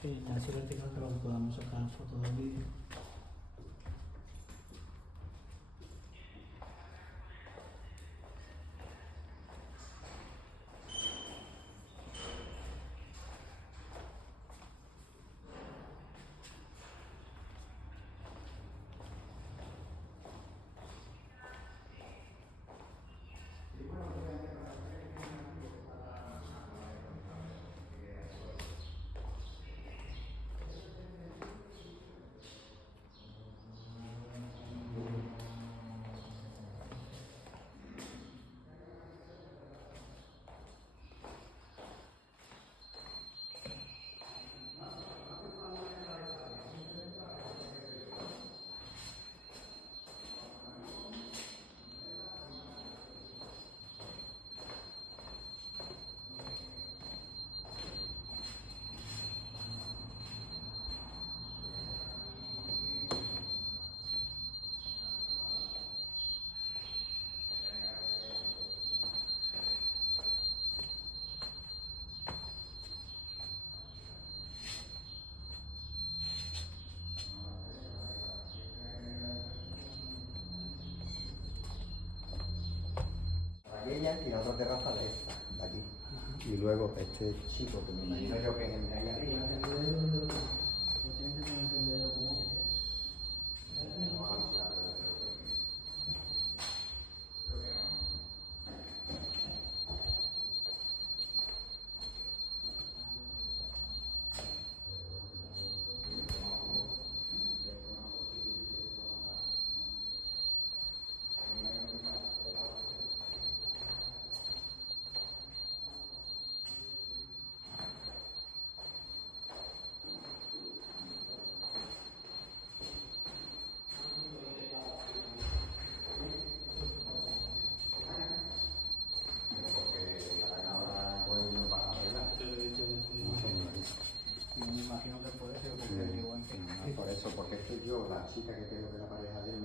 Sí, ya si vertical que lo podamos sacar fotos del vídeo. Aquella y la otra terraza de esta, de aquí. Y luego este chico, que me imagino yo que es el de ahí arriba. Me imagino que por eso, Por eso, porque es que yo, la chica que tengo de la pareja de él,